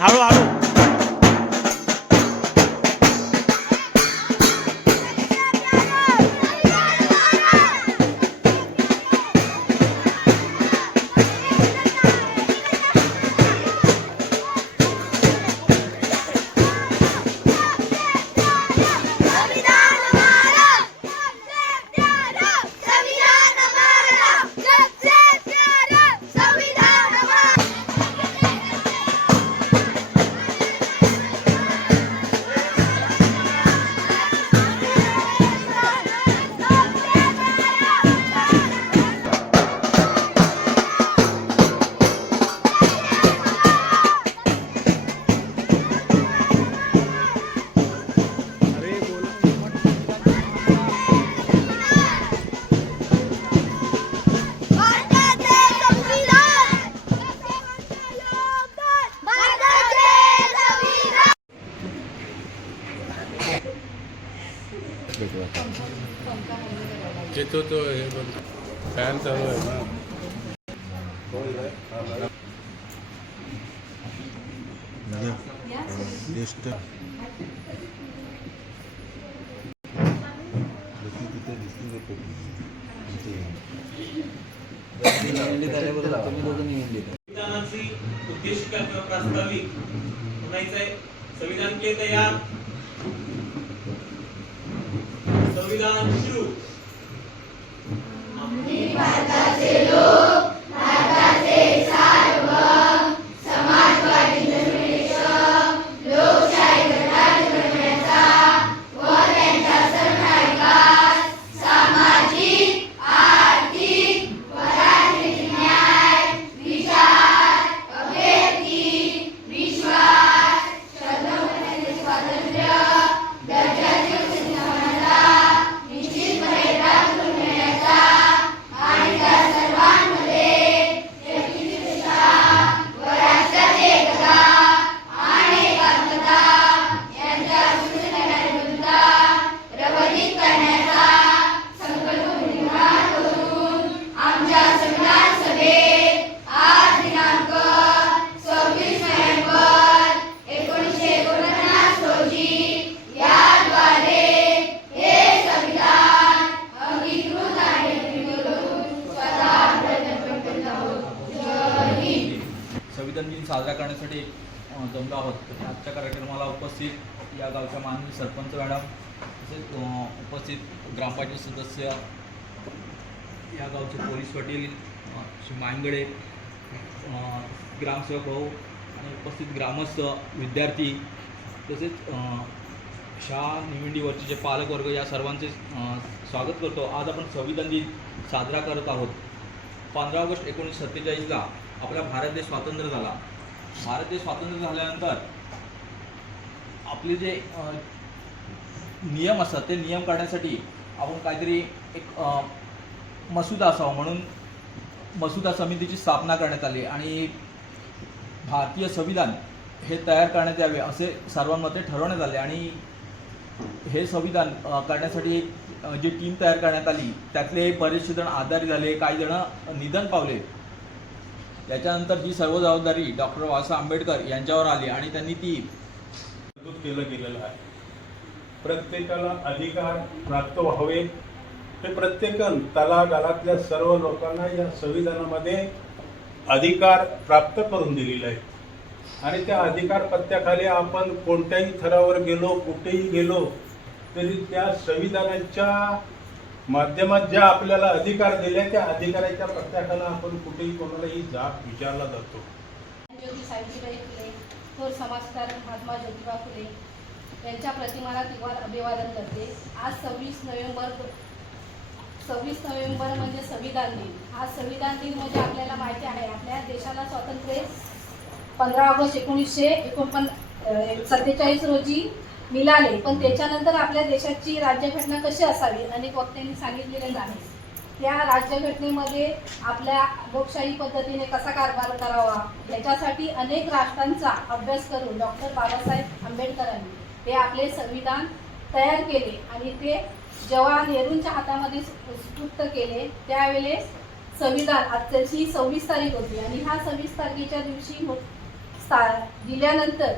हळू हळू. तो हे बघ फॅन चालू आहे ना. उद्देशिका किंवा प्रास्ताविक म्हणायचंय. संविधान के तयार, संविधान सुरू. भारताचे लोक, भारताचे सार्वभौम, समाजवादी धर्मनिरपेक्ष, लोकशाही गणराज्य बनवण्याचा व त्यांचा सर्व विकास, सामाजिक, आर्थिक व राजनीतिक न्याय, विचार, अभिव्यक्ती, विश्वास, शब्दप्रक्रियेचे स्वातंत्र्य, दर्जाची समानता निश्चितपणे प्राप्त करून मिळण्याचा आणि त्या सर्वांमध्ये व्यक्तिनिष्ठा व राष्ट्राची एकता आणि एकात्मता यांच्या सुसंगतता प्रवर्धित करण्याचा संकल्प निर्माण करून आमच्या संविधान सभेत आज दिनांक 26 नोव्हेंबर 1949 रोजी याद्वारे हे संविधान अंगीकृत आणि करून स्वतः प्रत्यर्पण करत आहोत. जय हिंद. संविधान दिन साजरा करण्यासाठी जमलो आहोत. तर आजच्या कार्यक्रमाला उपस्थित या गावच्या माननीय सरपंच मॅडम, तसेच उपस्थित ग्रामपंचायत सदस्य, या गावचे पोलीस पाटील श्री मायंगडे, ग्रामसेवक भाऊ आणि उपस्थित ग्रामस्थ, विद्यार्थी, तसेच शाळा निवडीवरचे जे पालकवर्ग, या सर्वांचे स्वागत करतो. आज आपण संविधान दिन साजरा करत आहोत. 15 ऑगस्ट 1947ला आपला भारत देश स्वतंत्र झाला. भारत देश स्वतंत्र झाल्यानंतर आपले जे नियम असतात ते नियम काढण्यासाठी आपण काहीतरी एक मसुदा असावा म्हणून मसुदा समितीची स्थापना करण्यात आली आणि भारतीय संविधान हे तयार करण्यात यावे असे सर्वांमध्ये ठरवण्यात आले. आणि हे संविधान करण्यासाठी एक जी टीम तयार करण्यात आली त्यातले बरेचसे जण आजारी झाले, काही जण निधन पावले. याच्यानंतर ही सर्व जबाबदारी डॉक्टर बाबासाहेब आंबेडकर यांच्यावर आली आणि त्यांनी ती केलं गेलेलं आहे. प्रत्येकाला अधिकार प्राप्त व्हावे हे प्रत्येक तलागालातल्या सर्व लोकांना या संविधानामध्ये अधिकार प्राप्त करून दिलेला आहे. आणि त्या अधिकार पत्त्याखाली आपण कोणत्याही थरावर गेलो, कुठेही गेलो तरी त्या संविधानाच्या माध्यमात ज्या आपल्याला अधिकार दिले त्या अधिकाराच्या पत्त्याखाली आपण कुठेही कोणालाही जाब विचारला जातो. ज्योती सावित्रीबाई फुले, थोर समाजकारक महात्मा ज्योतिबा फुले यांच्या प्रतिमाला तिवार अभिवादन करते. आज 26 नोव्हेंबर म्हणजे संविधान दिन. आज संविधान दिन म्हणजे आपल्याला माहिती आहे आपल्या देशाला स्वातंत्र्य 15 ऑगस्ट 1947 रोजी मिळाले. पण त्याच्यानंतर आपल्या देशाची राज्यघटना कशी असावी अनेक वक्त्यांनी सांगितलेले आहे. त्या राज्यघटनेमध्ये आपल्या लोकशाही पद्धतीने कसा कारभार करावा याच्यासाठी अनेक राष्ट्रांचा अभ्यास करून डॉक्टर बाबासाहेब आंबेडकरांनी ते आपले संविधान तयार केले आणि ते जेव्हा नेहरूंच्या हातामध्ये सुपूर्द केले त्यावेळेस संविधान आजची 26 तारीख होती आणि ह्या 26 तारखेच्या दिवशी दिल्यानंतर